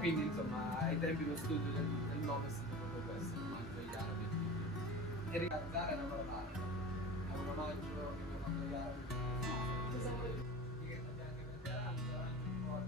quindi insomma ai tempi lo studio del nome è stato proprio questo, l'omaggio agli arabi. E ricordare era una parte, è un omaggio che mi ha fatto gli arabi. Cosa vuoi dire? Che abbiamo anche preparanza, avanti un po',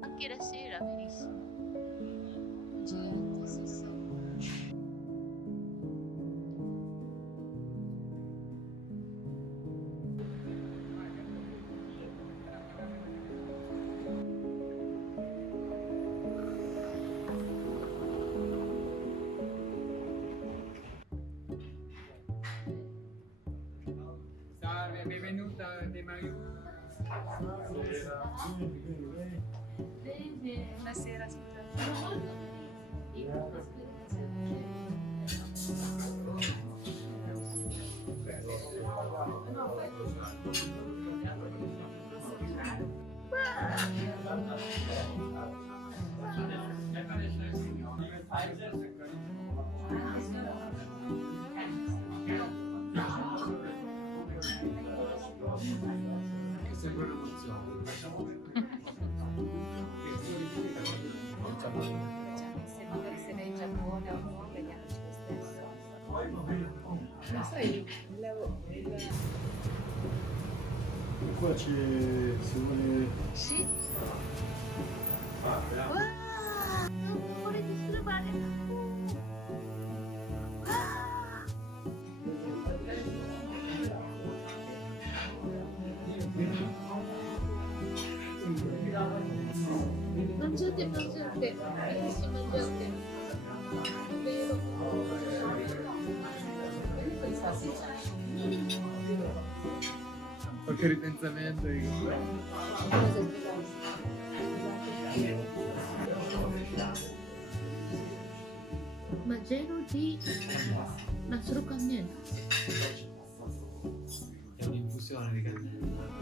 anche la sera, benissimo. Gente, sì, sì. Salve, benvenuta De Maio. Buonasera, Che sembra un'emozione. se magari se vai in Giappone o no, vediamoci lo stesso. Ma sai, qua ci si vuole... Sì? Wow, non vuole disturbare. Mangiate, mangiate, benissimo, mangiate. Vero. Qualche ripensamento? Ma gelo di nastro cannella. È un'infusione di cannella.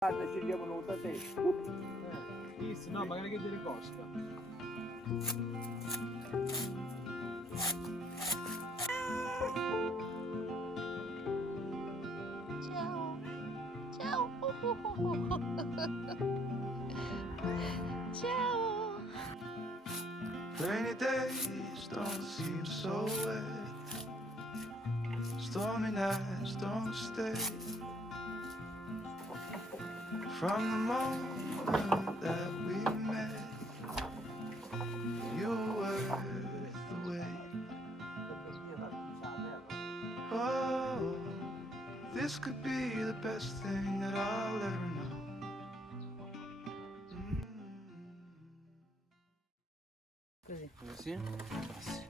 Guarda, ci chiamano da te. Sì, no, magari che ti ricosta. Ciao. Ciao. Ciao. Rainy days don't seem so wet. Stormy nights don't stay. From the moment that we met, you were worth the wait. Oh, this could be the best thing that I'll ever know. Così? Così?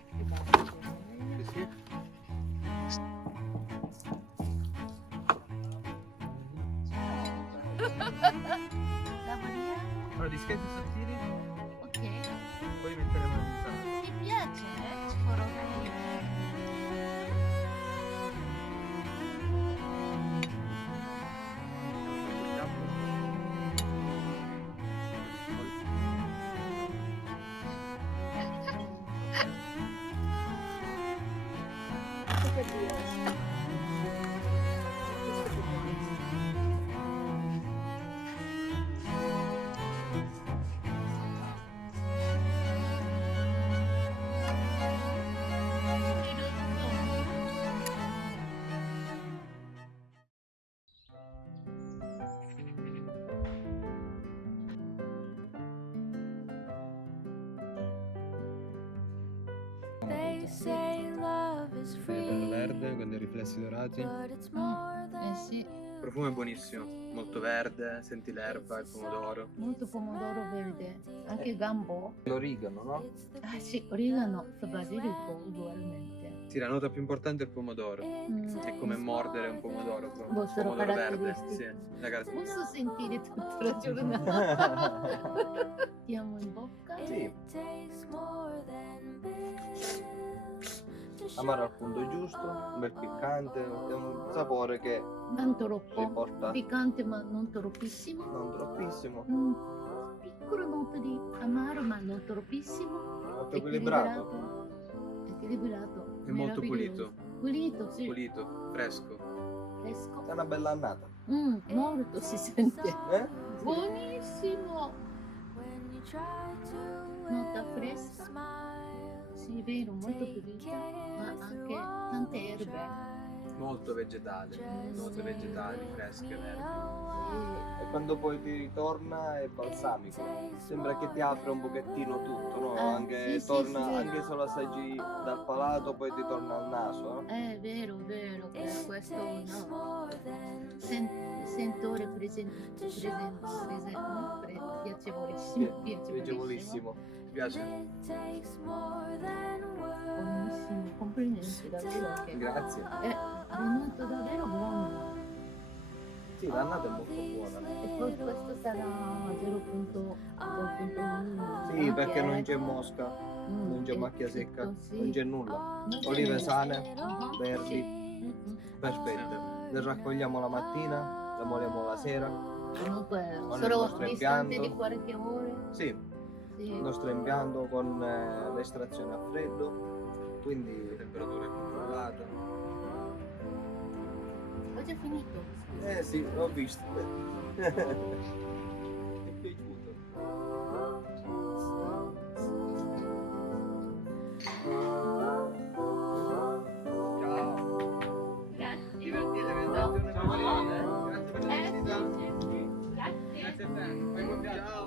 Lavoriamo? Allora, dischetti sottili, Ok. poi metteremo l'insalata. Ti piace, Ci farò venire. They say love is free, verde con dei riflessi dorati. but it's more Eh than sì, Il profumo è buonissimo, molto verde, senti l'erba, il pomodoro. molto pomodoro verde, anche gambo. L'origano, no? Ah sì, origano e basilico ugualmente. Sì, la nota più importante è il pomodoro. Mm. È come mordere un pomodoro, proprio. Vostro Pomodoro verde, caratteristico. sì. La Posso sentire tutta la giornata? Mettiamo in bocca. Sì, takes more than pills to amaro al punto giusto, un bel piccante, è un sapore che Non troppo. riporta Piccante ma non troppissimo. non troppissimo, Piccola nota di amaro ma non troppissimo. molto equilibrato. Equilibrato. È molto meraviglioso. Pulito, sì. pulito, fresco. Fresco. È una bella annata. Molto si sente. Eh? Buonissimo. when you try to Nota fresca. smile. Sì, vero, molto pulita, ma anche tante erbe. Molto vegetale. Note vegetali, fresche, verdi. E quando poi ti ritorna è balsamico. Sembra che ti apre un pochettino tutto, no? Ah, Anche, sì, sì, torna, sì. anche se lo assaggi dal palato, poi ti torna al naso. Vero, per questo no. Sentore piacevolissimo. Piacevolissimo. Ti piace? Buonissimo, complimenti davvero. Grazie. È venuto davvero buono. Sì, l'annata è molto buona. E poi questo sarà 0.1. Sì, perché non c'è mosca, non c'è macchia secca, non c'è nulla. Olive sane, verdi, perfette. Le raccogliamo la mattina, le moliamo la sera. Comunque Con il sarò nostro distante impianto. di qualche ore. Sì, Sì. il nostro impianto con l'estrazione a freddo, quindi Temperatura controllata. Ho già finito. sì, l'ho visto. Mi è piaciuto. Ciao. Grazie. Divertitevi, andate una giornata. Grazie per la visita. Grazie. Grazie a te. Poi buon viaggio. Ciao.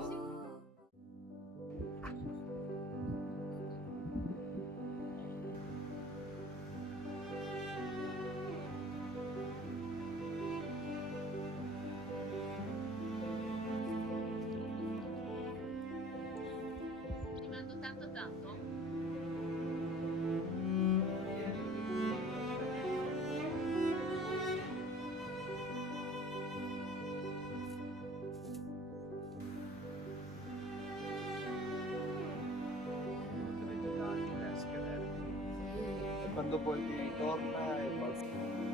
Ti mando tanto. Note vegetali, fresche, verdi. E quando poi ti ritorna è balsamico.